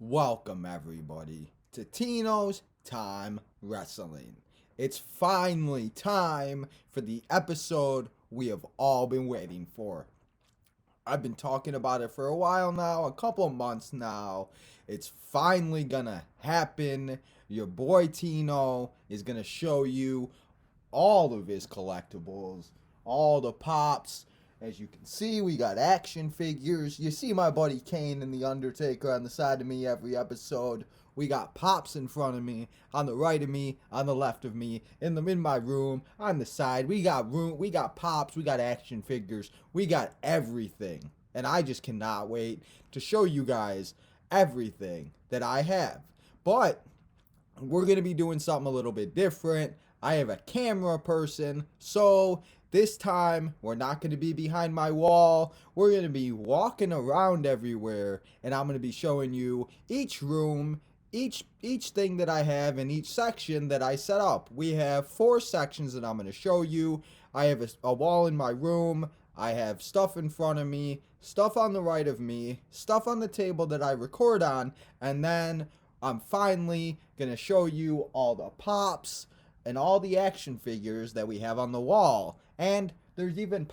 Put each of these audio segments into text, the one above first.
Welcome, everybody, to Tino's Time Wrestling. It's finally time for the episode we have all been waiting for. I've been talking about it for a while now, a couple of months now. It's finally gonna happen. Your boy Tino is gonna show you all of his collectibles, all the pops. As you can see, we got action figures. You see my buddy Kane and the Undertaker on the side of me every episode. We got pops in front of me, on the right of me, on the left of me, in my room, on the side. We got pops, we got action figures, we got everything. And I just cannot wait to show you guys everything that I have. But we're going to be doing something a little bit different. I have a camera person, so this time we're not going to be behind my wall. We're going to be walking around everywhere, and I'm going to be showing you each room, each thing that I have in each section that I set up. We have 4 sections that I'm going to show you. I have a wall in my room. I have stuff in front of me, stuff on the right of me, stuff on the table that I record on, and then I'm finally going to show you all the pops and all the action figures that we have on the wall. And there's even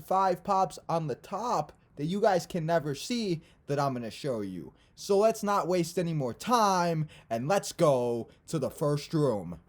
5 pops on the top that you guys can never see that I'm going to show you. So let's not waste any more time and let's go to the first room.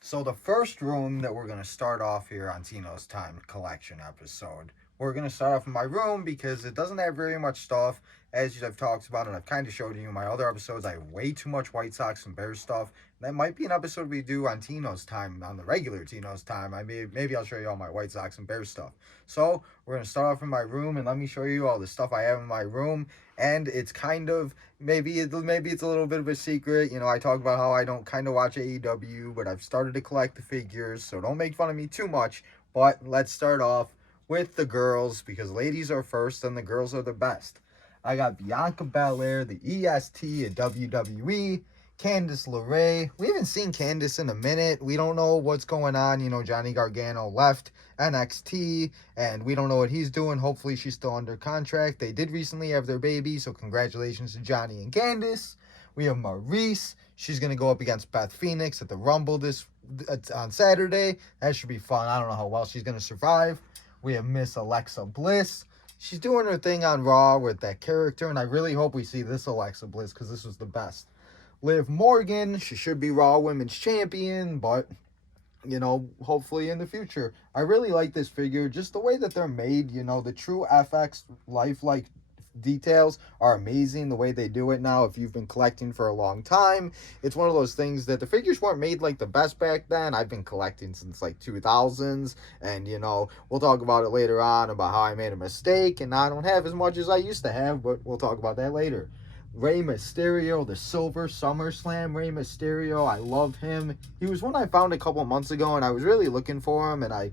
So the first room that we're going to start off here on Tino's Time Collection episode, we're going to start off in my room because it doesn't have very much stuff. As I've talked about and I've kind of showed you in my other episodes, I have way too much White Sox and Bears stuff. That might be an episode we do on Tino's Time, on the regular Tino's Time. Maybe I'll show you all my White Sox and Bears stuff. So we're going to start off in my room and let me show you all the stuff I have in my room. And it's kind of, maybe it's a little bit of a secret. You know, I talk about how I don't kind of watch AEW, but I've started to collect the figures, so don't make fun of me too much. But let's start off with the girls, because ladies are first and the girls are the best. I got Bianca Belair, the EST at WWE, Candice LeRae. We haven't seen Candice in a minute. We don't know what's going on. You know, Johnny Gargano left NXT, and we don't know what he's doing. Hopefully, she's still under contract. They did recently have their baby, so congratulations to Johnny and Candice. We have Maurice. She's going to go up against Beth Phoenix at the Rumble on Saturday. That should be fun. I don't know how well she's going to survive. We have Miss Alexa Bliss. She's doing her thing on Raw with that character, and I really hope we see this Alexa Bliss because this was the best. Liv Morgan, she should be Raw Women's Champion, but, you know, hopefully in the future. I really like this figure, just the way that they're made, you know, the true FX lifelike details are amazing the way they do it now. If you've been collecting for a long time, it's one of those things that the figures weren't made like the best back then. I've been collecting since like 2000s, and you know, we'll talk about it later on about how I made a mistake and I don't have as much as I used to have, but we'll talk about that later. Rey Mysterio, the Silver SummerSlam Rey Mysterio, I love him. He was one I found a couple months ago and I was really looking for him, and I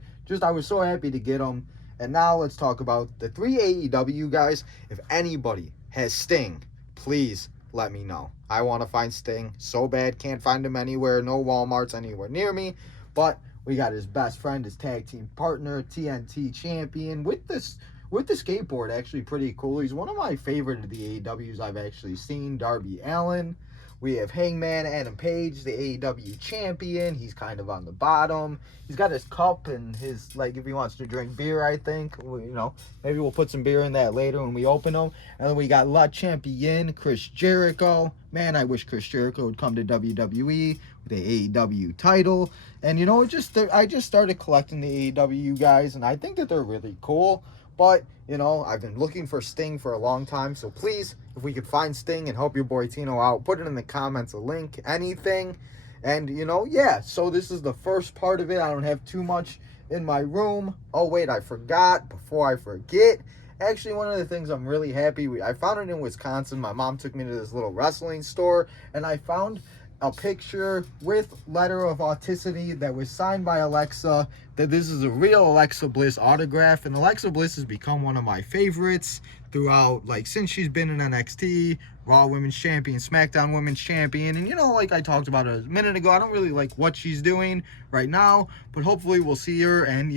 was so happy to get him. And now let's talk about the 3 AEW guys. If anybody has Sting, please let me know. I want to find Sting so bad. Can't find him anywhere. No Walmarts anywhere near me. But we got his best friend, his tag team partner, TNT champion with the skateboard. Actually pretty cool. He's one of my favorite of the AEWs I've actually seen, Darby Allin. We have Hangman Adam Page, the AEW champion. He's kind of on the bottom. He's got his cup and his, like, if he wants to drink beer, I think. You know, maybe we'll put some beer in that later when we open them. And then we got La Champion, Chris Jericho. Man, I wish Chris Jericho would come to WWE with the AEW title. And, you know, I just started collecting the AEW guys, and I think that they're really cool. But, you know, I've been looking for Sting for a long time, so please, if we could find Sting and help your boy Tino out, put it in the comments, a link, anything. And, you know, yeah, so this is the first part of it. I don't have too much in my room. Oh, wait, I forgot. Before I forget, actually, one of the things I'm really happy with, I found it in Wisconsin. My mom took me to this little wrestling store, and I found a picture with letter of auticity that was signed by Alexa that this is a real Alexa Bliss autograph, and Alexa Bliss has become one of my favorites throughout, like, since she's been in NXT, Raw Women's Champion, SmackDown Women's Champion, and like I talked about a minute ago, I don't really like what she's doing right now, but hopefully we'll see her, and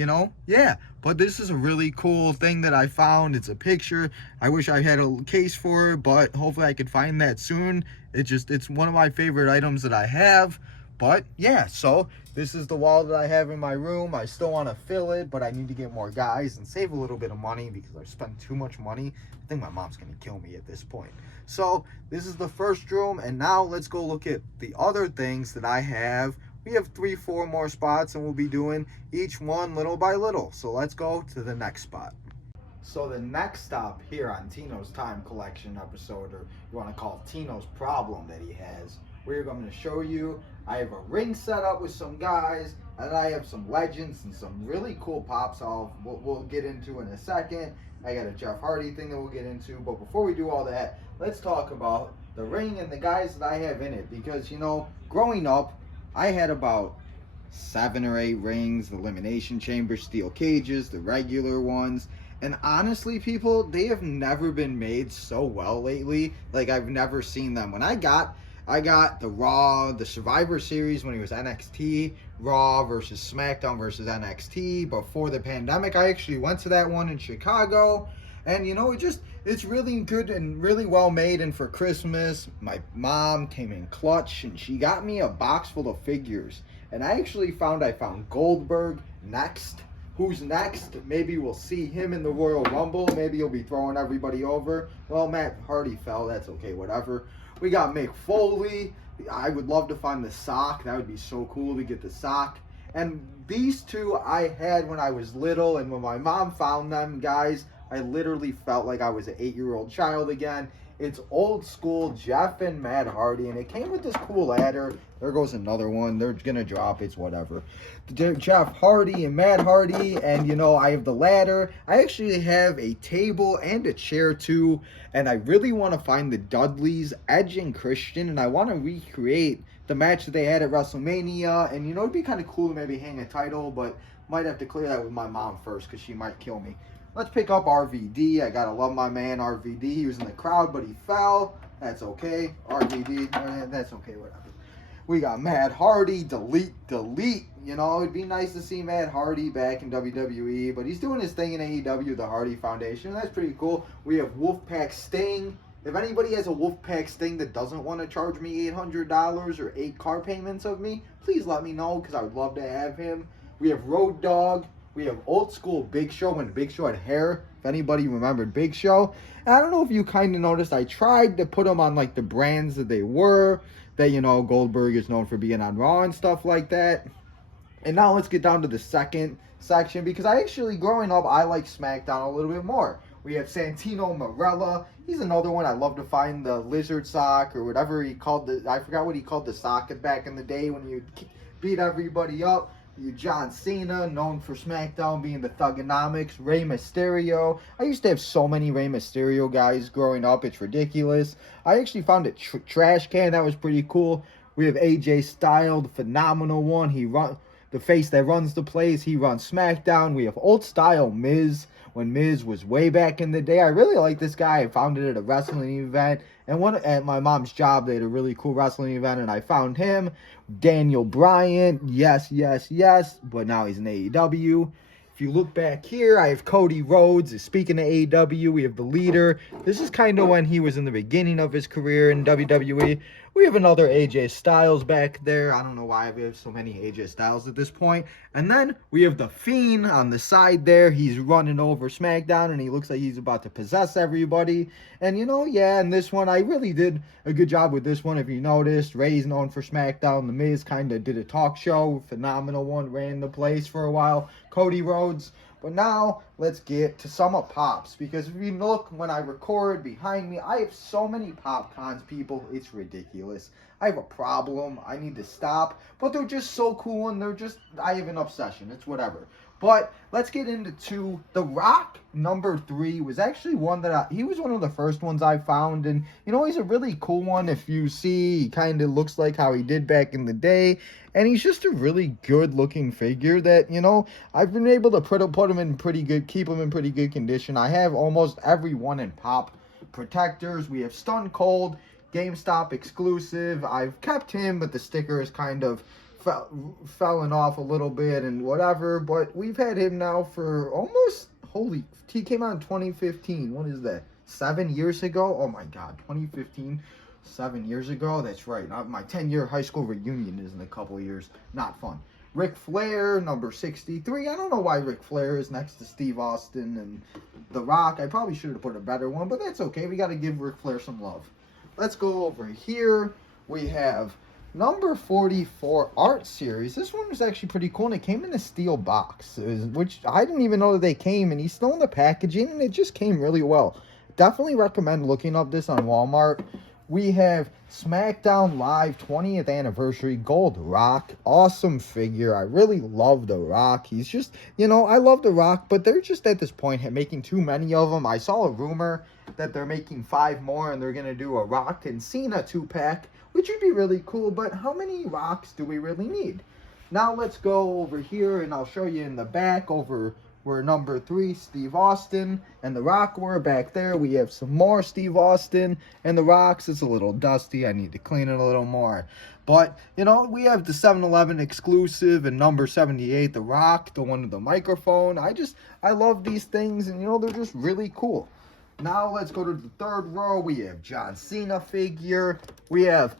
yeah. But this is a really cool thing that I found. It's a picture. I wish I had a case for it, but hopefully I could find that soon. It's one of my favorite items that I have. But yeah, so this is the wall that I have in my room. I still want to fill it, but I need to get more guys and save a little bit of money because I've spent too much money. I think my mom's going to kill me at this point. So this is the first room, and now let's go look at the other things that I have. We have 3-4 more spots, and we'll be doing each one little by little. So let's go to the next spot. So the next stop here on Tino's Time Collection episode, or you want to call it Tino's problem that he has, we're going to show you. I have a ring set up with some guys, and I have some legends and some really cool pops we'll get into in a second. I got a Jeff Hardy thing that we'll get into, but before we do all that, let's talk about the ring and the guys that I have in it, because growing up, I had about 7 or 8 rings, the Elimination Chamber, steel cages, the regular ones. And honestly, people, they have never been made so well lately. Like, I've never seen them. When I got the Raw, the Survivor Series when it was NXT, Raw versus SmackDown versus NXT before the pandemic. I actually went to that one in Chicago. And it's really good and really well made. And for Christmas, my mom came in clutch and she got me a box full of figures. And I found Goldberg next. Who's next? Maybe we'll see him in the Royal Rumble. Maybe he'll be throwing everybody over. Well, Matt Hardy fell. That's okay, whatever. We got Mick Foley. I would love to find the sock. That would be so cool to get the sock. And these two I had when I was little. And when my mom found them, guys, I literally felt like I was an 8-year-old child again. It's old school Jeff and Matt Hardy, and it came with this cool ladder. There goes another one. They're gonna drop. It's whatever. Jeff Hardy and Matt Hardy, and I have the ladder. I actually have a table and a chair too, and I really want to find the Dudleys, Edge and Christian, and I want to recreate the match that they had at WrestleMania. And it'd be kind of cool to maybe hang a title, but might have to clear that with my mom first because she might kill me. Let's pick up RVD. I gotta love my man RVD. He was in the crowd, but he fell. That's okay. RVD, that's okay, whatever. We got Matt Hardy. Delete. It'd be nice to see Matt Hardy back in WWE, but he's doing his thing in AEW, the Hardy Foundation. That's pretty cool. We have Wolfpack Sting. If anybody has a Wolfpack Sting that doesn't want to charge me $800 or 8 car payments of me, please let me know, because I would love to have him. We have Road Dogg. We have old school Big Show when Big Show had hair. If anybody remembered Big Show. And I don't know if you kind of noticed, I tried to put them on like the brands that they were. That, Goldberg is known for being on Raw and stuff like that. And now let's get down to the second section, because I actually, growing up, I like SmackDown a little bit more. We have Santino Marella. He's another one. I love to find the lizard sock or whatever he called I forgot what he called the sock back in the day when you beat everybody up. You John Cena, known for SmackDown being the Thugonomics. Rey Mysterio. I used to have so many Rey Mysterio guys growing up. It's ridiculous. I actually found a trash can. That was pretty cool. We have AJ Styles, the phenomenal one. The face that runs the place. He runs SmackDown. We have old style Miz. When Miz was way back in the day. I really like this guy. I found it at a wrestling event. And at my mom's job, they had a really cool wrestling event, and I found him. Daniel Bryan, yes, but now he's in AEW. If you look back here, I have Cody Rhodes. Speaking of AEW, we have the leader. This is kind of when he was in the beginning of his career in WWE. We have another AJ Styles back there. I don't know why we have so many AJ Styles at this point. And then we have The Fiend on the side there. He's running over SmackDown, and he looks like he's about to possess everybody. And, and this one, I really did a good job with this one. If you noticed, Ray's known for SmackDown. The Miz kind of did a talk show. Phenomenal one. Ran the place for a while. Cody Rhodes. But now, let's get to some of Pops. Because if you look, when I record behind me, I have so many Popcons, people. It's ridiculous. I have a problem. I need to stop. But they're just so cool, and I have an obsession. It's whatever. But let's get into two. The Rock number 3 was actually one that he was one of the first ones I found, and he's a really cool one. If you see, he kind of looks like how he did back in the day, and he's just a really good looking figure that I've been able to put him in pretty good, keep him in pretty good condition. I have almost every one in pop protectors. We have Stone Cold, GameStop exclusive. I've kept him, but the sticker is kind of falling off a little bit and whatever, but we've had him now for almost, he came out in 2015. What is that, 7 years ago? Oh my god, 2015, 7 years ago. That's right. My 10-year high school reunion is in a couple of years. Not fun. Ric Flair number 63. I don't know why Ric Flair is next to Steve Austin and The Rock. I probably should have put a better one, but that's okay. We got to give Ric Flair some love. Let's go over here. We have number 44 art series. This one was actually pretty cool, and it came in a steel box, which I didn't even know that they came, and he's still in the packaging, and it just came really well. Definitely recommend looking up this on Walmart. We have SmackDown Live 20th Anniversary Gold Rock. Awesome figure. I really love The Rock. He's just, I love The Rock, but they're just at this point making too many of them. I saw a rumor that they're making 5 more, and they're going to do a Rock and Cena 2-pack, which would be really cool, but how many Rocks do we really need? Now let's go over here, and I'll show you in the back over where number 3, Steve Austin, and The Rock were back there. We have some more Steve Austin and The Rocks. It's a little dusty. I need to clean it a little more. But, we have the 7-Eleven exclusive and number 78, The Rock, the one with the microphone. I love these things, and, they're just really cool. Now let's go to the third row. We have John Cena figure. We have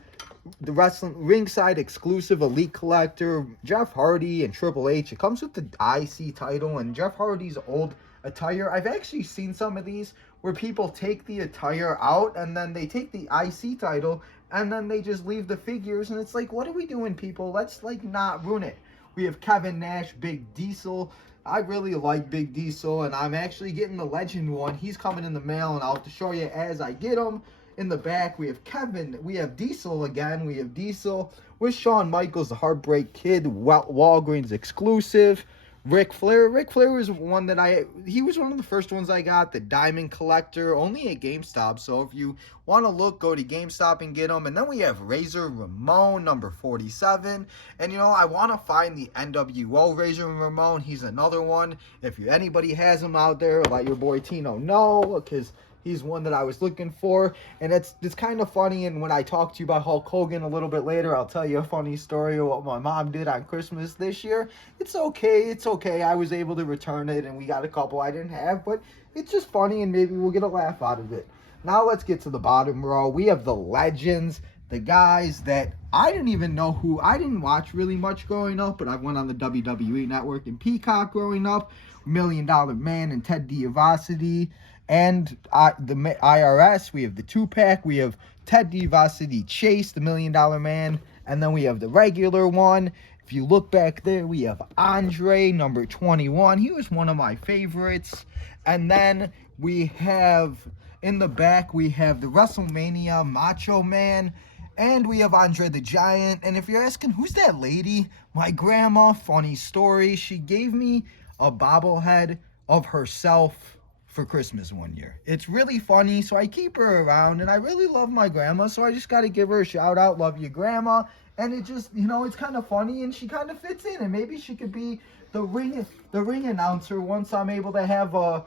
the wrestling ringside exclusive elite collector, Jeff Hardy and Triple H. It comes with the IC title and Jeff Hardy's old attire. I've actually seen some of these where people take the attire out and then they take the IC title and then they just leave the figures, and it's like, what are we doing, people? Let's not ruin it. We have Kevin Nash, Big Diesel. I really like Big Diesel, and I'm actually getting the Legend one. He's coming in the mail, and I'll have to show you as I get him. In the back, we have Diesel again. We have Diesel with Shawn Michaels, the Heartbreak Kid, Walgreens exclusive. Ric Flair. Ric Flair was one that he was one of the first ones I got, the Diamond Collector, only at GameStop. So if you want to look, go to GameStop and get them. And then we have Razor Ramon, number 47. And, I want to find the NWO Razor Ramon. He's another one. If anybody has him out there, let your boy Tino know, because he's one that I was looking for, and it's kind of funny. And when I talk to you about Hulk Hogan a little bit later, I'll tell you a funny story of what my mom did on Christmas this year. It's okay. I was able to return it, and we got a couple I didn't have, but it's just funny, and maybe we'll get a laugh out of it. Now let's get to the bottom row. We have the legends, the guys that I didn't even know who. I didn't watch really much growing up, but I went on the WWE Network and Peacock growing up. $1 Million Man and Ted DiBiase. And the IRS, we have the 2-pack. We have Ted DiBiase Chase, the $1 Million Man. And then we have the regular one. If you look back there, we have Andre, number 21. He was one of my favorites. And then we have, in the back, we have the WrestleMania Macho Man. And we have Andre the Giant. And if you're asking, who's that lady? My grandma, funny story. She gave me a bobblehead of herself for Christmas one year. It's really funny, so I keep her around, and I really love my grandma, so I just got to give her a shout out. Love you, Grandma. And it just, it's kind of funny, and she kind of fits in, and maybe she could be the ring announcer once I'm able to have a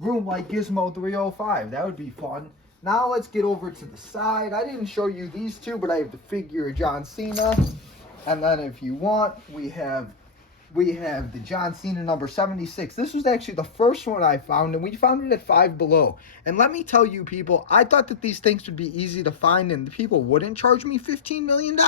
room like Gizmo 305. That would be fun. Now let's get over to the side. I didn't show you these two, but I have the figure of John Cena. And then if you want, we have the John Cena number 76. This was actually the first one I found, and we found it at Five Below. And let me tell you, people, I thought that these things would be easy to find and people wouldn't charge me $15 million.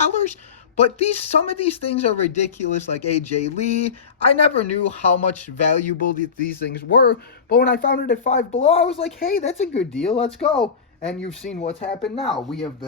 But some of these things are ridiculous, like AJ Lee. I never knew how much valuable these things were. But when I found it at Five Below, I was like, hey, that's a good deal. Let's go. And you've seen what's happened now. We have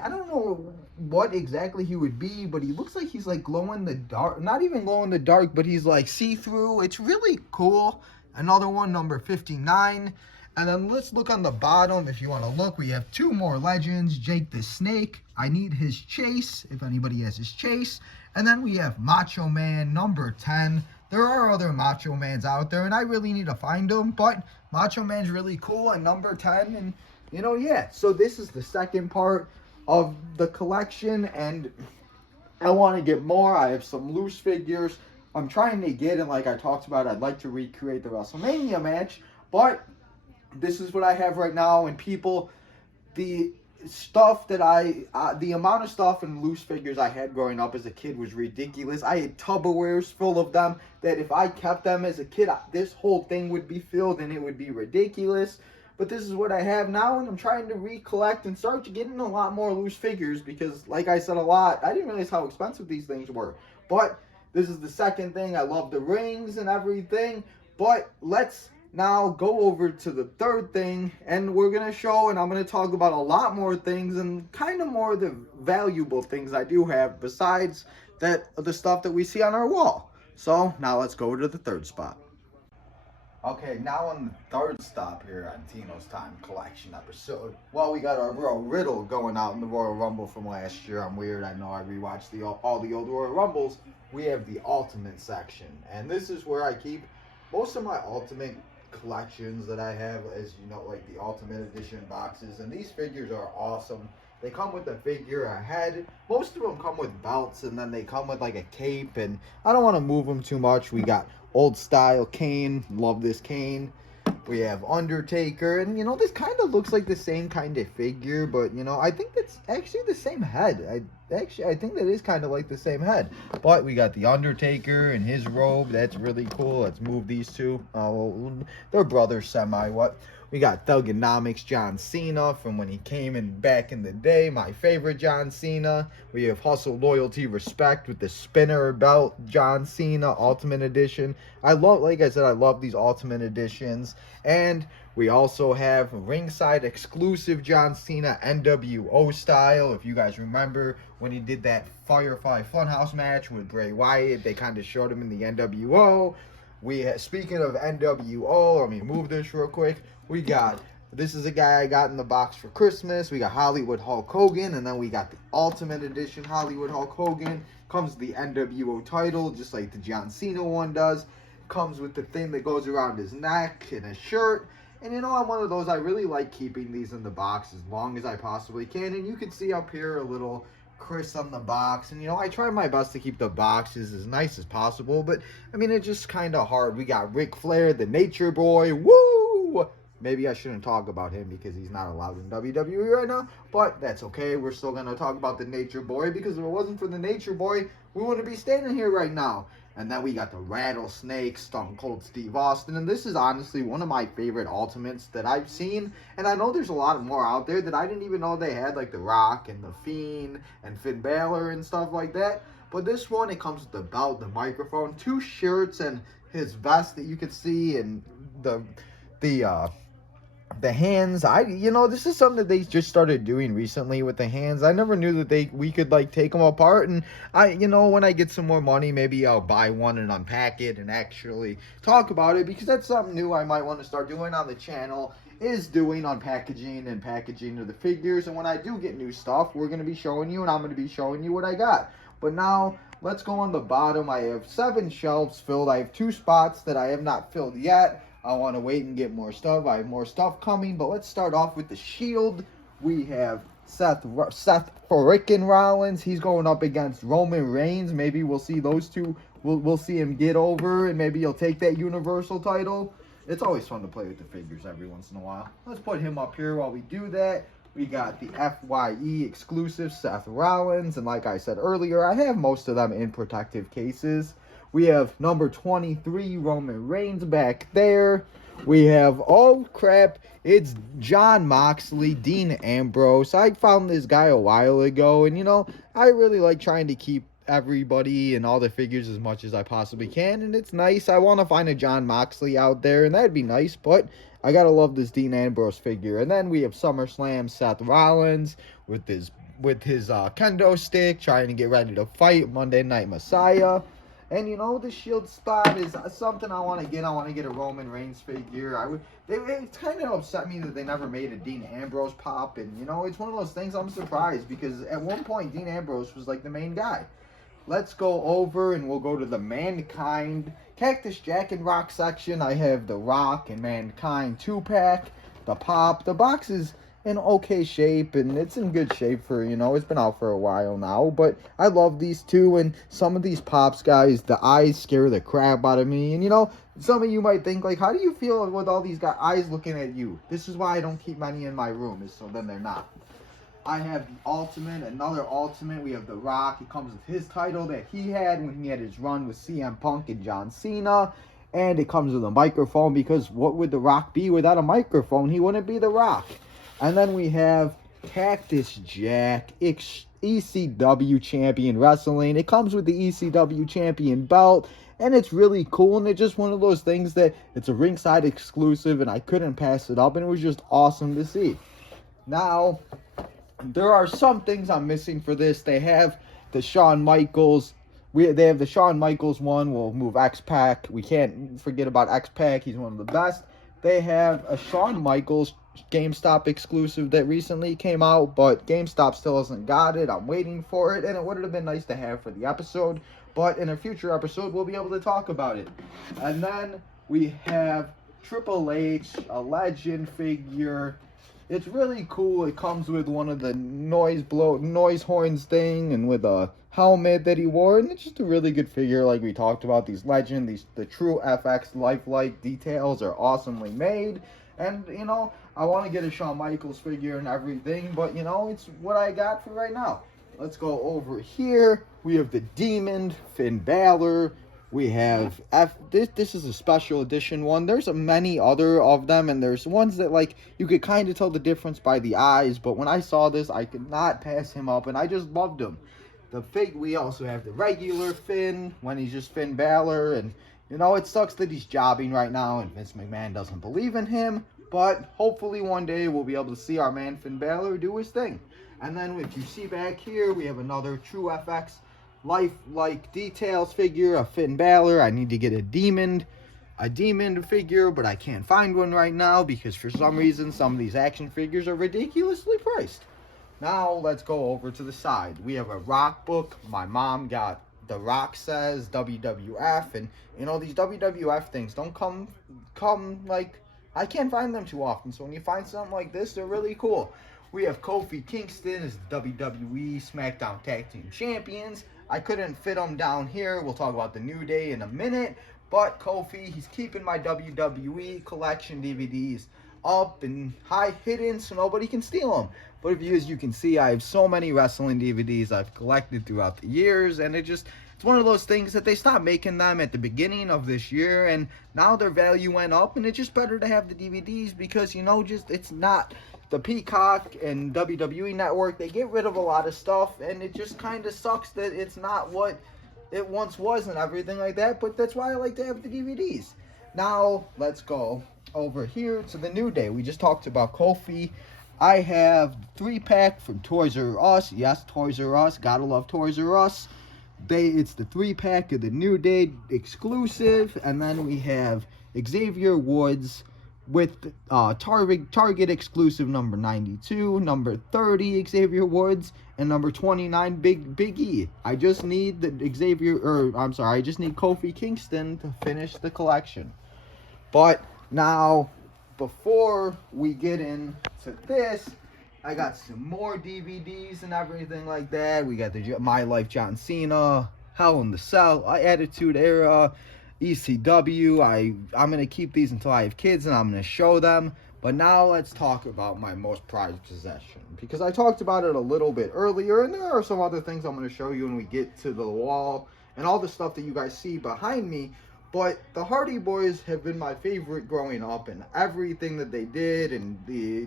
I don't know what exactly he would be, but he looks like he's like glow in the dark. Not even glow in the dark, but he's like see-through. It's really cool. Another one, number 59. And then let's look on the bottom. If you want to look, we have two more legends. Jake the Snake. I need his Chase, if anybody has his Chase. And then we have Macho Man, number 10. there are other Macho Mans out there, and I really need to find them, but Macho Man's really cool and number 10, and, yeah. So this is the second part of the collection, and I want to get more. I have some loose figures I'm trying to get, and like I talked about, I'd like to recreate the WrestleMania match, but this is what I have right now, and people, the stuff that the amount of stuff and loose figures I had growing up as a kid was ridiculous. I had Tupperwares full of them that if I kept them as a kid, this whole thing would be filled and it would be ridiculous. But this is what I have now, and I'm trying to recollect and start getting a lot more loose figures because, like I said a lot, I didn't realize how expensive these things were. But this is the second thing. I love the rings and everything. But let's now go over to the third thing, and we're going to show, and I'm going to talk about a lot more things and kind of more of the valuable things I do have besides the stuff that we see on our wall. So now let's go to the third spot. Okay, now on the third stop here on Tino's Time Collection episode. Well, we got our Royal Riddle going out in the Royal Rumble from last year. I'm weird, I know, I rewatched all the old Royal Rumbles. We have the Ultimate section, and this is where I keep most of my Ultimate collections that I have, as you know, like the Ultimate Edition boxes, and these figures are awesome. They come with a figure, a head. Most of them come with belts, and then they come with like a cape, and I don't want to move them too much. We got old style Kane, love this Kane. We have Undertaker, and this kind of looks like the same kind of figure, but I think that's actually the same head. I think that is kind of like the same head. But we got the Undertaker and his robe. That's really cool. Let's move these two. They're brothers semi. What? We got Thuganomics John Cena from when he came in back in the day. My favorite John Cena. We have Hustle, Loyalty, Respect with the spinner belt John Cena Ultimate Edition. Like I said, I love these Ultimate Editions. And we also have ringside exclusive John Cena NWO style. If you guys remember when he did that Firefly Funhouse match with Bray Wyatt, they kind of showed him in the NWO. Speaking of NWO, let me move this real quick. This is a guy I got in the box for Christmas. We got Hollywood Hulk Hogan, and then we got the Ultimate Edition Hollywood Hulk Hogan. Comes with the NWO title, just like the John Cena one does. Comes with the thing that goes around his neck and a shirt. And I'm one of those, I really like keeping these in the box as long as I possibly can. And you can see up here a little Chris on the box, and I try my best to keep the boxes as nice as possible, but it's just kind of hard. We got Ric Flair, the Nature Boy. Woo! Maybe I shouldn't talk about him because he's not allowed in WWE right now, but that's okay. We're still going to talk about the Nature Boy because if it wasn't for the Nature Boy, we wouldn't be standing here right now. And then we got the Rattlesnake, Stone Cold Steve Austin. And this is honestly one of my favorite Ultimates that I've seen. And I know there's a lot more out there that I didn't even know they had, like The Rock and The Fiend and Finn Balor and stuff like that. But this one, it comes with the belt, the microphone, 2 shirts, and his vest that you could see, and the hands. This is something that they just started doing recently with the hands. I never knew that we could like take them apart, and when I get some more money, maybe I'll buy one and unpack it and actually talk about it, because that's something new I might want to start doing on the channel, is doing unpackaging and packaging of the figures. And when I do get new stuff, we're going to be showing you, and I'm going to be showing you what I got. But now let's go on the bottom. I have 7 shelves filled. I have 2 spots that I have not filled yet. I want to wait and get more stuff. I have more stuff coming, but let's start off with the Shield. We have Seth frickin' Rollins. He's going up against Roman Reigns. Maybe we'll see those two. We'll see him get over, and maybe he'll take that Universal title. It's always fun to play with the figures every once in a while. Let's put him up here while we do that. We got the FYE exclusive Seth Rollins, and like I said earlier, I have most of them in protective cases. We have number 23, Roman Reigns, back there. We have, oh crap, it's Jon Moxley, Dean Ambrose. I found this guy a while ago, and I really like trying to keep everybody and all the figures as much as I possibly can, and it's nice. I want to find a Jon Moxley out there, and that'd be nice, but I gotta love this Dean Ambrose figure. And then we have SummerSlam Seth Rollins with his kendo stick, trying to get ready to fight Monday Night Messiah. And the Shield spot is something I want to get. I want to get a Roman Reigns figure. It kind of upset me that they never made a Dean Ambrose pop. And, it's one of those things I'm surprised, because at one point Dean Ambrose was like the main guy. let's go over and we'll go to the Mankind Cactus Jack and Rock section. I have the Rock and Mankind 2-pack, the Pop. The box is in okay shape, and it's in good shape for, it's been out for a while now, but I love these two. And some of these Pops, guys, the eyes scare the crap out of me. And some of you might think, like, how do you feel with all these guys eyes looking at you? This is why I don't keep many in my room, is so then they're not. I have the Ultimate, another Ultimate. We have the Rock. It comes with his title that he had when he had his run with CM Punk and John Cena. And it comes with a microphone, because what would the Rock be without a microphone? He wouldn't be the Rock. And then we have Cactus Jack, ECW Champion Wrestling. It comes with the ECW Champion belt, and it's really cool. And it's just one of those things that it's a ringside exclusive, and I couldn't pass it up, and it was just awesome to see. Now, there are some things I'm missing for this. They have the Shawn Michaels. They have the Shawn Michaels one. We'll move X-Pac. We can't forget about X-Pac. He's one of the best. They have a Shawn Michaels GameStop exclusive that recently came out, but GameStop still hasn't got it. I'm waiting for it, and it would have been nice to have for the episode, but in a future episode, we'll be able to talk about it. And then we have Triple H, a legend figure. It's really cool. It comes with one of the noise horns thing, and with a helmet that he wore, and it's just a really good figure. Like we talked about, these the true FX lifelike details are awesomely made. And I want to get a Shawn Michaels figure and everything, but it's what I got for right now. Let's go over here. We have the Demon Finn Balor. We have this is a special edition one. There's many other of them, and there's ones that, like, you could kind of tell the difference by the eyes, but when I saw this, I could not pass him up, and I just loved him. We also have the regular Finn, when he's just Finn Balor, and it sucks that he's jobbing right now and Vince McMahon doesn't believe in him, but hopefully one day we'll be able to see our man Finn Balor do his thing. And then if you see back here, we have another true FX lifelike details figure of Finn Balor. I need to get a demon figure, but I can't find one right now because for some reason some of these action figures are ridiculously priced. Now let's go over to the side. We have a Rock book. My mom got The Rock Says WWF, and these WWF things don't come like, I can't find them too often, so when you find something like this, they're really cool. We have Kofi Kingston as WWE SmackDown Tag Team Champions. I couldn't fit him down here. We'll talk about the New Day in a minute, but Kofi, he's keeping my WWE collection DVDs up and high hidden so nobody can steal them. But as you can see, I have so many wrestling DVDs I've collected throughout the years, and it's one of those things that they stopped making them at the beginning of this year, and now their value went up, and it's just better to have the DVDs because, it's not the Peacock and WWE Network. They get rid of a lot of stuff, and it just kind of sucks that it's not what it once was and everything like that, but that's why I like to have the DVDs. Now, let's go over here to the New Day. We just talked about Kofi. I have 3-pack from Toys R Us. Yes, Toys R Us. Gotta love Toys R Us. It's the 3-pack of the New Day exclusive. And then we have Xavier Woods with Target exclusive number 92, number 30 Xavier Woods, and number 29 Big E. I just need I just need Kofi Kingston to finish the collection. But now, before we get into this, I got some more DVDs and everything like that. We got the My Life John Cena, Hell in the Cell, Attitude Era, ECW. I'm going to keep these until I have kids and I'm going to show them. But now let's talk about my most prized possession, because I talked about it a little bit earlier, and there are some other things I'm going to show you when we get to the wall and all the stuff that you guys see behind me. But the Hardy Boys have been my favorite growing up, and everything that they did, and the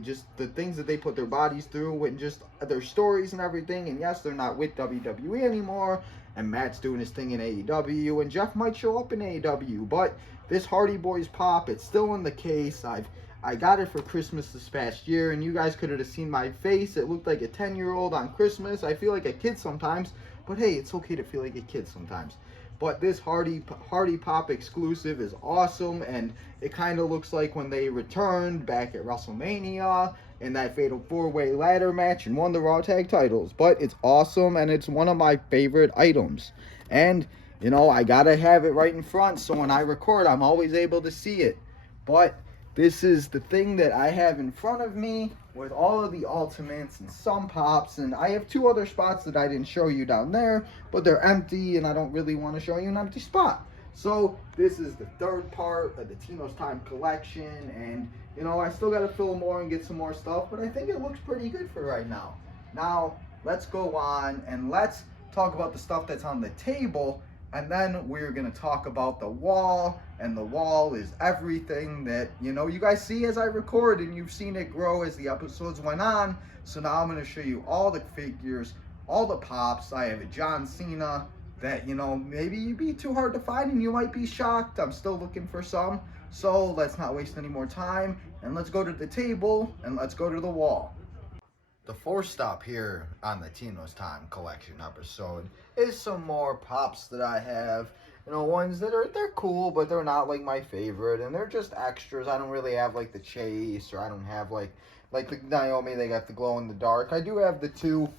things that they put their bodies through, and just their stories and everything. And yes, they're not with WWE anymore, and Matt's doing his thing in AEW, and Jeff might show up in AEW. But this Hardy Boys pop, it's still in the case. I got it for Christmas this past year, and you guys could have seen my face. It looked like a 10-year-old on Christmas. I feel like a kid sometimes, but hey, it's okay to feel like a kid sometimes. But this Hardy Pop exclusive is awesome, and it kind of looks like when they returned back at WrestleMania, in that fatal 4-way ladder match and won the Raw Tag titles. But it's awesome, and it's one of my favorite items. And, you know, I gotta have it right in front, so when I record, I'm always able to see it. But this is the thing that I have in front of me with all of the ultimates and some pops, and I have 2 other spots that I didn't show you down there, but they're empty, and I don't really want to show you an empty spot. So this is the 3rd part of the Tino's Time collection, and you know, I still got to fill more and get some more stuff, but I think it looks pretty good for right now. Now, let's go on and let's talk about the stuff that's on the table, and then we're going to talk about the wall, and the wall is everything that, you know, you guys see as I record, and you've seen it grow as the episodes went on. So now I'm going to show you all the figures, all the pops. I have a John Cena that, you know, maybe you'd be too hard to find and you might be shocked. I'm still looking for some. So let's not waste any more time, and let's go to the table, and let's go to the wall. The 4th stop here on the Tino's Time collection episode is some more pops that I have. You know, ones that they're cool, but they're not like my favorite, and they're just extras. I don't really have like the Chase, or I don't have like the Naomi. They got the glow in the dark. I do have the 2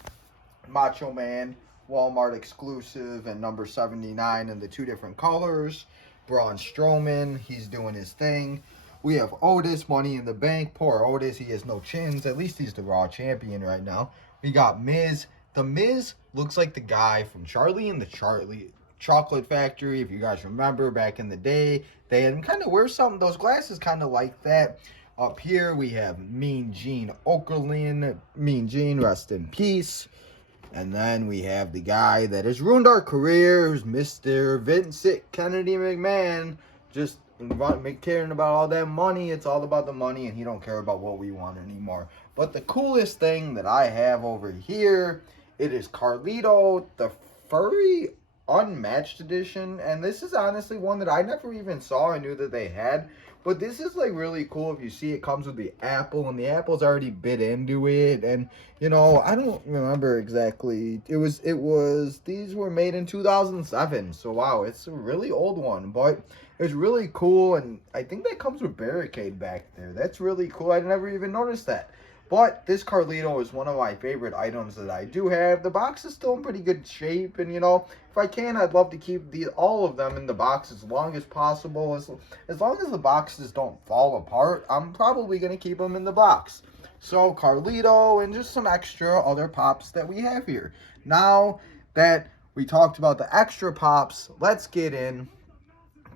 Macho Man Walmart exclusive and number 79 in the 2 different colors. Braun Strowman, he's doing his thing. We have Otis, Money in the Bank. Poor Otis, he has no chins. At least he's the Raw champion right now. We got Miz. The Miz looks like the guy from Charlie and the Chocolate Factory. If you guys remember back in the day, they had him kind of wear something, those glasses kind of like that. Up here, we have Mean Gene Okerlund. Mean Gene, rest in peace. And then we have the guy that has ruined our careers, Mr. Vincent Kennedy McMahon. Just caring about all that money. It's all about the money, and he don't care about what we want anymore. But the coolest thing that I have over here, it is Carlito, the Furry Unmatched Edition. And this is honestly one that I never even saw. I knew that they had. But this is like really cool. If you see, it comes with the apple, and the apple's already bit into it. And you know, I don't remember exactly. It was these were made in 2007. So wow, it's a really old one, but it's really cool. And I think that comes with Barricade back there. That's really cool. I never even noticed that. But this Carlito is one of my favorite items that I do have. The box is still in pretty good shape, and you know, if I can, I'd love to keep all of them in the box as long as possible. As long as the boxes don't fall apart, I'm probably going to keep them in the box. So Carlito and just some extra other pops that we have here. Now that we talked about the extra pops, let's get in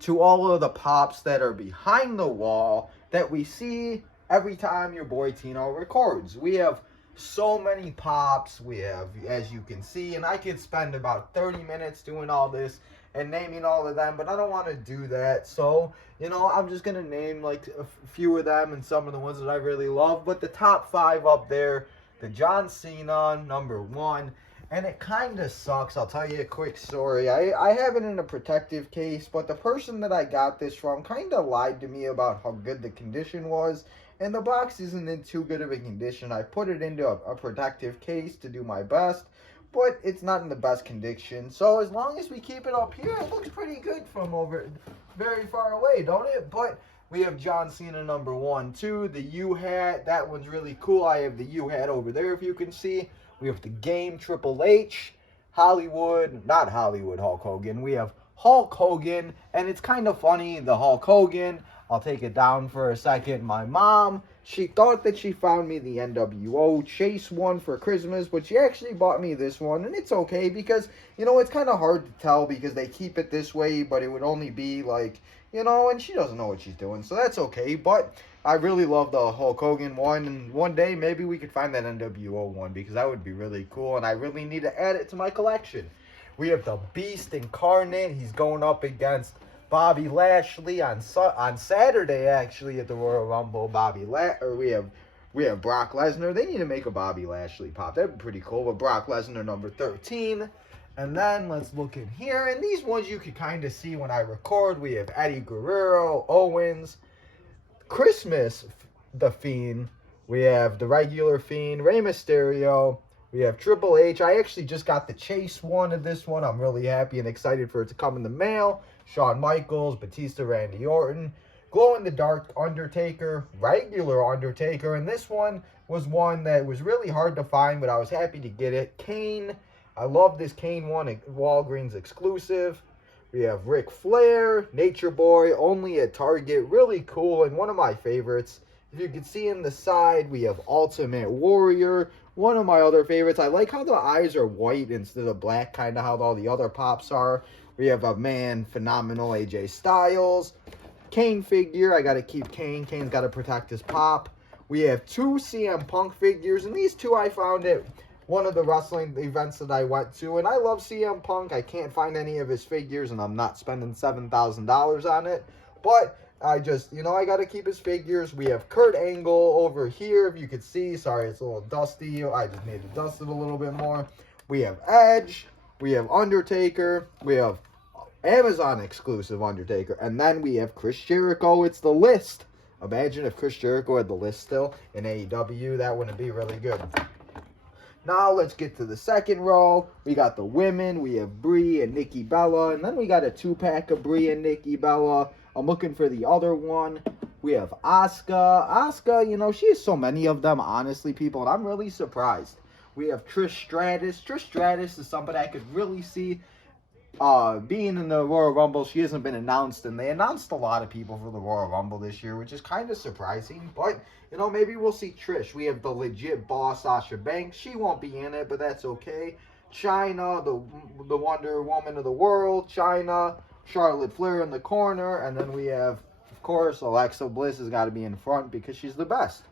to all of the pops that are behind the wall that we see every time your boy Tino records. We have so many pops. We have, as you can see, and I could spend about 30 minutes doing all this and naming all of them, but I don't want to do that. So, you know, I'm just going to name like a few of them and some of the ones that I really love. But the top 5 up there, the John Cena, number 1. And it kind of sucks. I'll tell you a quick story. I have it in a protective case, but the person that I got this from kind of lied to me about how good the condition was. And the box isn't in too good of a condition. I put it into a protective case to do my best, but it's not in the best condition. So as long as we keep it up here, it looks pretty good from over very far away, don't it? But we have John Cena number 1, 2. The U-hat, that one's really cool. I have the U-hat over there, if you can see. We have the Game Triple H, not Hollywood Hulk Hogan. We have Hulk Hogan, and it's kind of funny, the Hulk Hogan. I'll take it down for a second. My mom, she thought that she found me the NWO Chase one for Christmas, but she actually bought me this one, and it's okay because, you know, it's kind of hard to tell because they keep it this way, but it would only be like, you know, and she doesn't know what she's doing, so that's okay. But I really love the Hulk Hogan one, and one day maybe we could find that NWO one because that would be really cool, and I really need to add it to my collection. We have the Beast Incarnate. He's going up against Bobby Lashley on Saturday, actually, at the Royal Rumble. We have Brock Lesnar. They need to make a Bobby Lashley pop. That'd be pretty cool. But Brock Lesnar number 13. And then let's look in here. And these ones you can kind of see when I record. We have Eddie Guerrero, Owens, Christmas, The Fiend. We have the regular Fiend, Rey Mysterio. We have Triple H. I actually just got the Chase one of this one. I'm really happy and excited for it to come in the mail. Shawn Michaels, Batista, Randy Orton, glow-in-the-dark Undertaker, regular Undertaker, and this one was one that was really hard to find, but I was happy to get it. Kane, I love this Kane one, Walgreens exclusive. We have Ric Flair, Nature Boy, only at Target, really cool, and one of my favorites. If you can see in the side, we have Ultimate Warrior, one of my other favorites. I like how the eyes are white instead of black, kind of how all the other pops are. We have a man, phenomenal AJ Styles. Kane figure, I got to keep Kane. Kane's got to protect his pop. We have 2 CM Punk figures, and these 2 I found at one of the wrestling events that I went to, and I love CM Punk. I can't find any of his figures, and I'm not spending $7,000 on it, but I just, I got to keep his figures. We have Kurt Angle over here, if you could see. Sorry, it's a little dusty. I just need to dust it a little bit more. We have Edge. We have Undertaker. We have Amazon exclusive Undertaker. And then we have Chris Jericho. It's the list. Imagine if Chris Jericho had the list still in AEW. That wouldn't be really good. Now let's get to the second row. We got the women. We have Brie and Nikki Bella. And then we got a 2-pack of Brie and Nikki Bella. I'm looking for the other one. We have Asuka. Asuka, she has so many of them, honestly, people. And I'm really surprised. We have Trish Stratus. Trish Stratus is somebody I could really see being in the Royal Rumble. She hasn't been announced, and they announced a lot of people for the Royal Rumble this year, which is kind of surprising, but maybe we'll see Trish. We have the legit boss, Sasha Banks. She won't be in it, but that's okay. Chyna, the Wonder Woman of the world. Chyna, Charlotte Flair in the corner, and then we have, of course, Alexa Bliss has got to be in front because she's the best.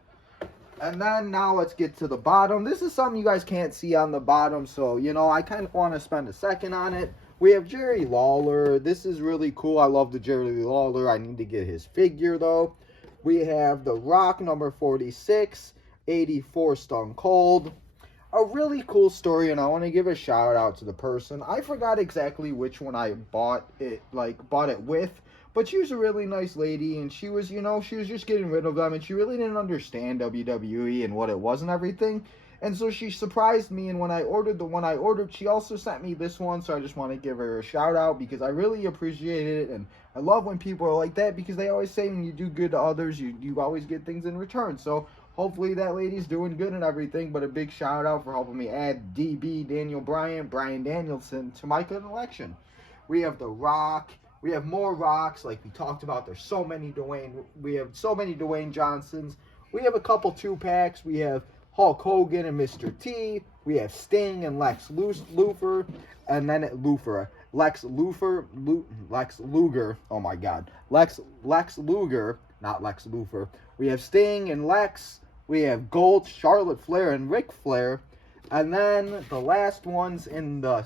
And then now let's get to the bottom. This is something you guys can't see on the bottom, so I kind of want to spend a second on it. We have Jerry Lawler. This is really cool. I love the Jerry Lawler. I need to get his figure, though. We have The Rock, number 46, 84 Stone Cold. A really cool story, and I want to give a shout out to the person. I forgot exactly which one I bought it with, but she was a really nice lady, and she was, she was just getting rid of them, and she really didn't understand WWE and what it was and everything. And so she surprised me, and when I ordered the one I ordered, she also sent me this one, so I just want to give her a shout out because I really appreciate it, and I love when people are like that because they always say when you do good to others, you always get things in return. So hopefully that lady's doing good and everything, but a big shout out for helping me add DB, Daniel Bryan, Bryan Danielson to my collection. We have The Rock. We have more Rocks, like we talked about. There's so many we have so many Dwayne Johnsons. We have a couple 2-packs. We have Hulk Hogan and Mr. T. We have Sting and Lex Luger. And then Lex Luger. Oh my God. Lex Luger, not Lex Luger. We have Sting and Lex. We have Gold, Charlotte Flair, and Ric Flair. And then the last ones in the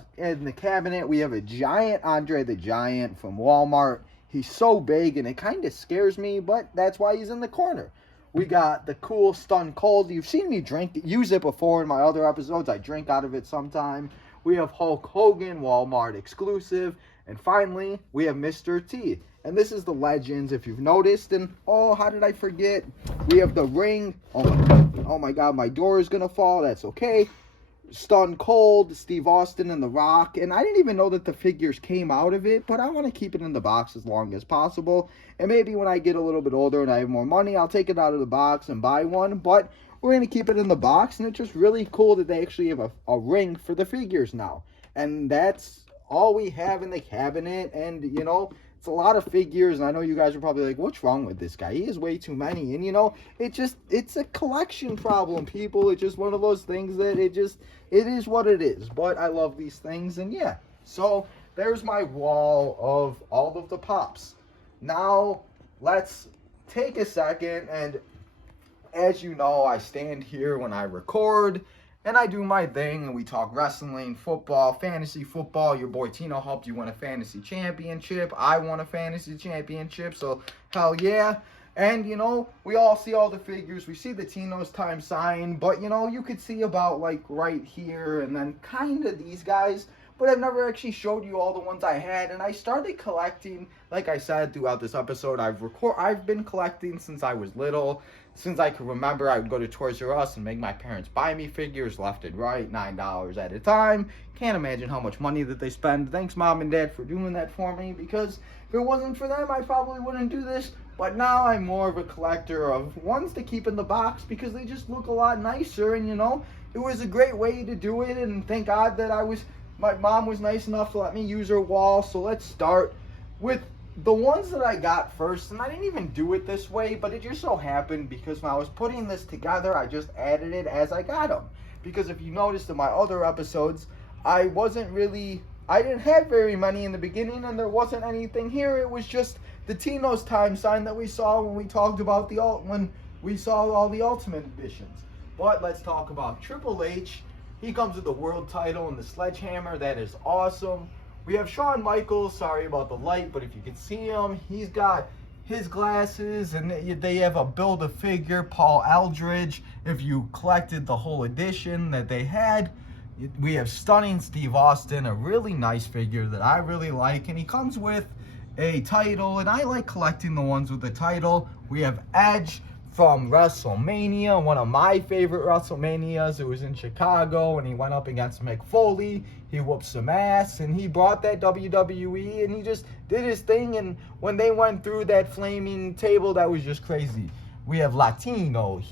cabinet, we have a giant Andre the Giant from Walmart. He's so big and it kind of scares me, but that's why he's in the corner. We got the cool Stone Cold. You've seen me use it before in my other episodes. I drink out of it sometime. We have Hulk Hogan, Walmart exclusive. And finally, we have Mr. T. And this is the Legends, if you've noticed. And, oh, how did I forget? We have the ring. Oh my God, my door is going to fall. That's okay. Stone Cold, Steve Austin, and The Rock. And I didn't even know that the figures came out of it, but I want to keep it in the box as long as possible. And maybe when I get a little bit older and I have more money, I'll take it out of the box and buy one. But we're going to keep it in the box, and it's just really cool that they actually have a ring for the figures now. And that's all we have in the cabinet. And, it's a lot of figures, and I know you guys are probably like, what's wrong with this guy? He has way too many. And, it's a collection problem, people. It's just one of those things that it is what it is. But I love these things, and yeah. So there's my wall of all of the pops. Now, let's take a second, and as you know, I stand here when I record, and I do my thing, and we talk wrestling, football, fantasy football. Your boy Tino helped you win a fantasy championship. I won a fantasy championship, so hell yeah. And, we all see all the figures. We see the Tino's time sign, but, you could see about, right here, and then kind of these guys. But I've never actually showed you all the ones I had, and I started collecting, like I said throughout this episode. I've been collecting since I was little. Since I could remember, I would go to Toys R Us and make my parents buy me figures left and right, $9 at a time. Can't imagine how much money that they spend. Thanks, Mom and Dad, for doing that for me, because if it wasn't for them, I probably wouldn't do this But now I'm more of a collector of ones to keep in the box because they just look a lot nicer. And it was a great way to do it. And thank God that my mom was nice enough to let me use her wall. So let's start with the ones that I got first. And I didn't even do it this way, but it just so happened because when I was putting this together, I just added it as I got them. Because if you noticed in my other episodes, I didn't have very many in the beginning, and there wasn't anything here. It was just the Tino's time sign that we saw when we talked about when we saw all the Ultimate Editions. But let's talk about Triple H. He comes with the world title and the sledgehammer. That is awesome. We have Shawn Michaels. Sorry about the light, but if you can see him, he's got his glasses, and they have a Build-A-Figure, Paul Eldridge. If you collected the whole edition that they had, we have Stunning Steve Austin, a really nice figure that I really like, and he comes with a title, and I like collecting the ones with the title. We have Edge from WrestleMania, one of my favorite WrestleManias. It was in Chicago, and he went up against Mick Foley. He whooped some ass, and he brought that WWE, and he just did his thing. And when they went through that flaming table, that was just crazy. We have Latino,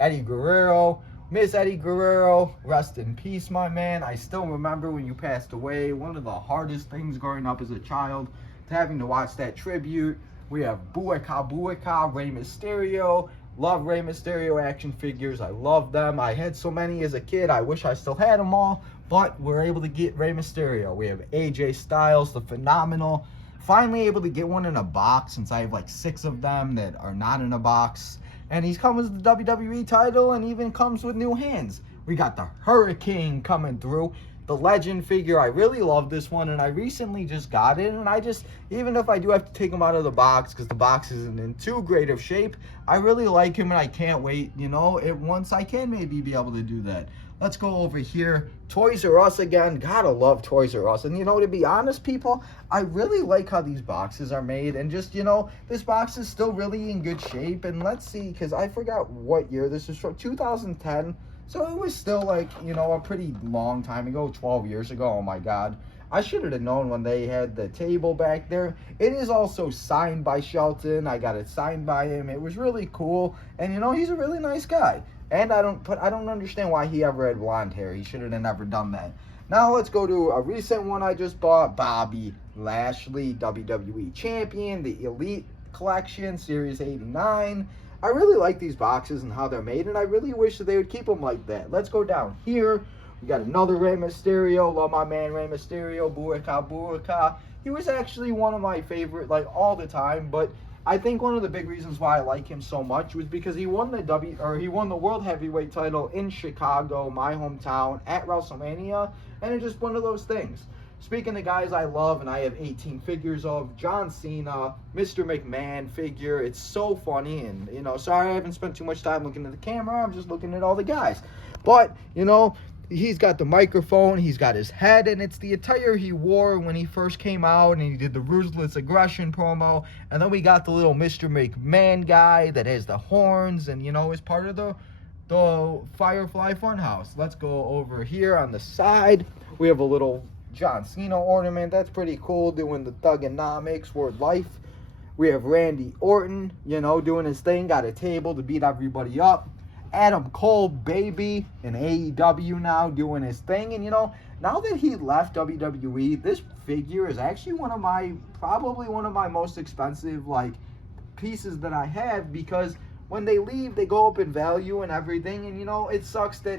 Eddie Guerrero, Miss Eddie Guerrero, rest in peace, my man. I still remember when you passed away. One of the hardest things growing up as a child, having to watch that tribute. We have Buica, Rey Mysterio. Love Rey Mysterio action figures. I love them. I had so many as a kid. I wish I still had them all, but we're able to get Rey Mysterio. We have AJ Styles, the Phenomenal. Finally able to get one in a box, since I have like 6 of them that are not in a box. And he's comes with the WWE title, and even comes with new hands. We got the Hurricane coming through. The Legend figure, I really love this one, and I recently just got it, and even if I do have to take him out of the box because the box isn't in too great of shape, I really like him, and I can't wait, once I can maybe be able to do that. Let's go over here. Toys R Us again. Gotta love Toys R Us. And to be honest, people, I really like how these boxes are made, and just, this box is still really in good shape. And let's see, because I forgot what year this is from, 2010. So it was still like, a pretty long time ago, 12 years ago. Oh my God. I should have known when they had the table back there. It is also signed by Shelton. I got it signed by him. It was really cool. And he's a really nice guy. And I don't understand why he ever had blonde hair. He should have never done that. Now let's go to a recent one I just bought. Bobby Lashley, WWE Champion, the Elite Collection, Series 89. I really like these boxes and how they're made, and I really wish that they would keep them like that. Let's go down here. We got another Rey Mysterio. Love my man Rey Mysterio. Buica. He was actually one of my favorite, like, all the time, but I think one of the big reasons why I like him so much was because he won the World Heavyweight title in Chicago, my hometown, at WrestleMania, and it's just one of those things. Speaking of guys I love, and I have 18 figures of, John Cena, Mr. McMahon figure. It's so funny, and, sorry I haven't spent too much time looking at the camera. I'm just looking at all the guys. But, he's got the microphone, he's got his head, and it's the attire he wore when he first came out, and he did the Ruthless Aggression promo. And then we got the little Mr. McMahon guy that has the horns, and, is part of the Firefly Funhouse. Let's go over here on the side. We have a little John Cena ornament. That's pretty cool, doing the Thugonomics, Word Life. We have Randy Orton, doing his thing, got a table to beat everybody up. Adam Cole, baby, in AEW now, doing his thing. And, now that he left WWE, this figure is actually probably one of my most expensive, like, pieces that I have, because when they leave, they go up in value and everything. And, it sucks that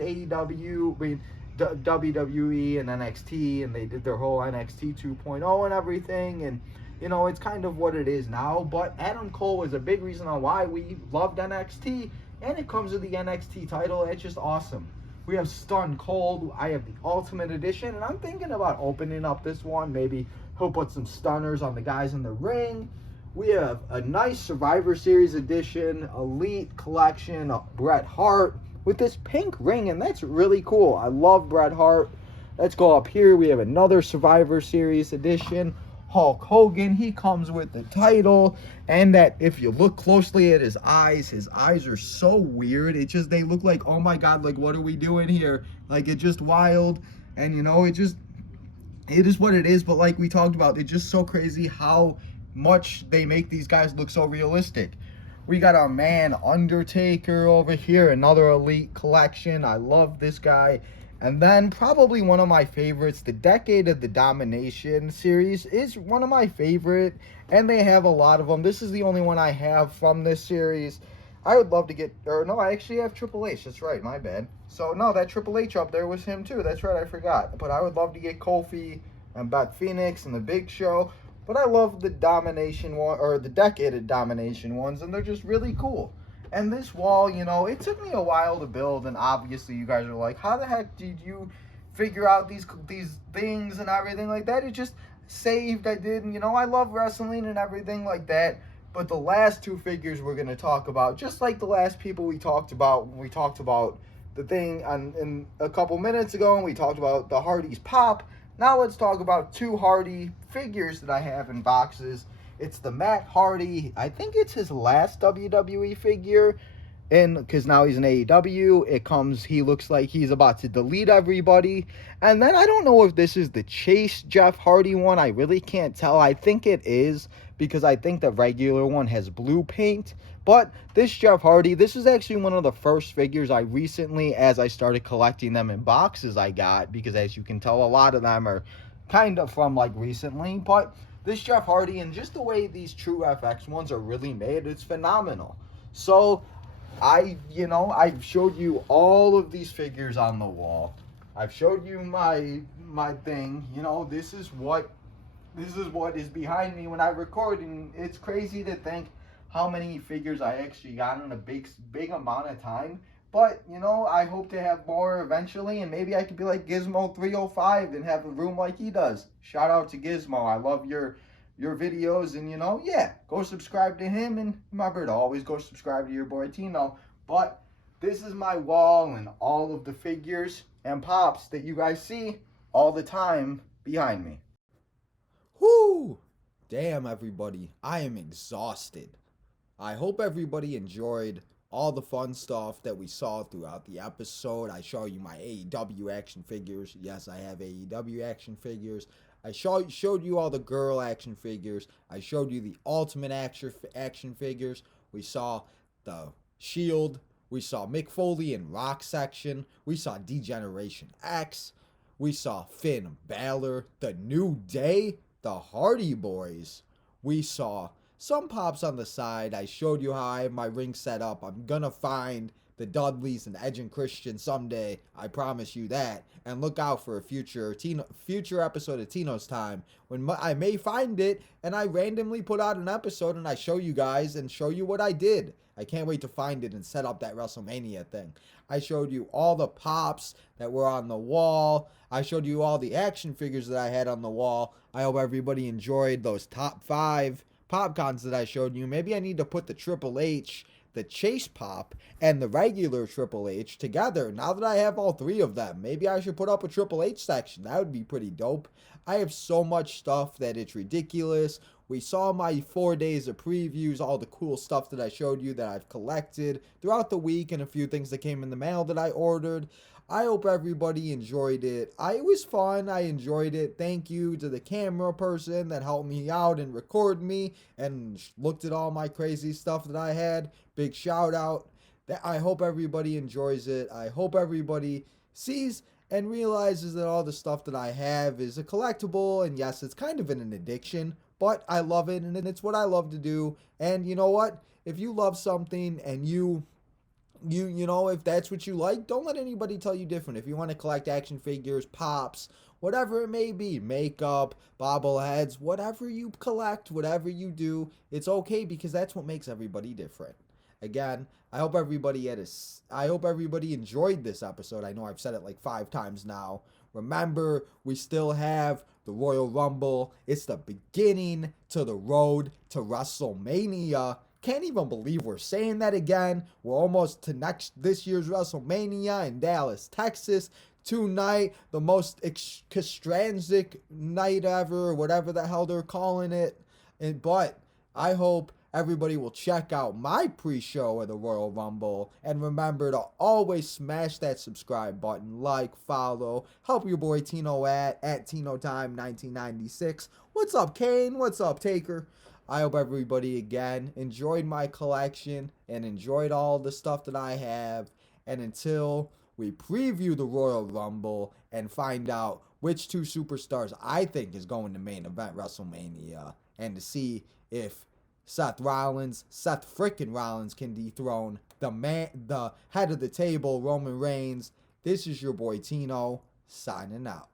WWE and NXT, and they did their whole NXT 2.0 and everything, and it's kind of what it is now. But Adam Cole was a big reason on why we loved NXT, and it comes with the NXT title. It's just awesome. We have Stone Cold. I have the Ultimate Edition, and I'm thinking about opening up this one. Maybe he'll put some stunners on the guys in the ring. We have a nice Survivor Series edition, Elite Collection, Bret Hart, with this pink ring, and that's really cool. I love Bret Hart. Let's go up here. We have another Survivor Series edition, Hulk Hogan. He comes with the title, and that if you look closely at his eyes are so weird. They look like, oh my God, like, what are we doing here? Like, it's just wild, and it is what it is. But like we talked about, it's just so crazy how much they make these guys look so realistic. We got our man Undertaker over here, another elite collection. I love this guy. And then probably one of my favorites, the Decade of the Domination series is one of my favorite, and they have a lot of them. This is the only one I have from this series. I would love to get, or no, I actually have Triple H. That's right, my bad. So no, that Triple H up there was him too. That's right, I forgot. But I would love to get Kofi and Beth Phoenix and the Big Show. But I love the Domination one, or the Decade of Domination ones, and they're just really cool. And this wall, you know, it took me a while to build, and obviously you guys are like, how the heck did you figure out these things and everything like that? It just saved. I did, and you know, I love wrestling and everything like that. But the last two figures we're gonna talk about, just like the last people we talked about when we talked about the thing in a couple minutes ago, and we talked about the Hardy's pop. Now let's talk about two Hardy figures that I have in boxes. It's the Matt Hardy. I think it's his last WWE figure, and because now he's in AEW, he looks like he's about to delete everybody. And then I don't know if this is the Chase Jeff Hardy one. I really can't tell. I think it is, because I think the regular one has blue paint. But this Jeff Hardy, this is actually one of the first figures I recently, as I started collecting them in boxes, I got, because as you can tell, a lot of them are kind of from like recently. But this Jeff Hardy, and just the way these True FX ones are really made, it's phenomenal. So I've showed you all of these figures on the wall. I've showed you my thing. You know, this is what is behind me when I record, and it's crazy to think how many figures I actually got in a big amount of time. But you know, I hope to have more eventually, and maybe I could be like Gizmo 305 and have a room like he does. Shout out to Gizmo. I love your videos, and you know, yeah, go subscribe to him, and remember to always go subscribe to your boy Tino. But this is my wall and all of the figures and pops that you guys see all the time behind me. Whoo! Damn, everybody. I am exhausted. I hope everybody enjoyed all the fun stuff that we saw throughout the episode. I show you my AEW action figures. Yes, I have AEW action figures. I showed you all the girl action figures. I showed you the ultimate action figures. We saw the Shield. We saw Mick Foley and Rock section. We saw Degeneration X. We saw Finn Balor, The New Day, the Hardy Boys. We saw some pops on the side. I showed you how I have my ring set up. I'm gonna find the Dudleys and Edge and Christian someday. I promise you that. And look out for a future episode of Tino's Time when I may find it and I randomly put out an episode and I show you guys and show you what I did. I can't wait to find it and set up that WrestleMania thing. I showed you all the pops that were on the wall. I showed you all the action figures that I had on the wall. I hope everybody enjoyed those top 5 popcons that I showed you. Maybe I need to put the Triple H, the Chase Pop, and the regular Triple H together. Now that I have all 3 of them, maybe I should put up a Triple H section. That would be pretty dope. I have so much stuff that it's ridiculous. We saw my 4 days of previews, all the cool stuff that I showed you that I've collected throughout the week, and a few things that came in the mail that I ordered. I hope everybody enjoyed it. It was fun. I enjoyed it. Thank you to the camera person that helped me out and recorded me and looked at all my crazy stuff that I had. Big shout out. I hope everybody enjoys it. I hope everybody sees and realizes that all the stuff that I have is a collectible, and yes, it's kind of an addiction, but I love it, and it's what I love to do. And you know what? If you love something and you know, if that's what you like, don't let anybody tell you different. If you want to collect action figures, pops, whatever it may be, makeup, bobbleheads, whatever you collect, whatever you do, it's okay, because that's what makes everybody different. Again, I hope everybody enjoyed this episode. I know I've said it like 5 times now. Remember, we still have the Royal Rumble. It's the beginning to the road to WrestleMania. Can't even believe we're saying that again. We're almost to this year's WrestleMania in Dallas, Texas. Tonight, the most extrinsic night ever, or whatever the hell they're calling it. But I hope everybody will check out my pre-show of the Royal Rumble. And remember to always smash that subscribe button, like, follow, help your boy Tino at TinoTime1996. What's up, Kane? What's up, Taker? I hope everybody again enjoyed my collection and enjoyed all the stuff that I have. And until we preview the Royal Rumble and find out which two superstars I think is going to main event WrestleMania, and to see if Seth frickin' Rollins can dethrone the head of the table, Roman Reigns. This is your boy Tino, signing out.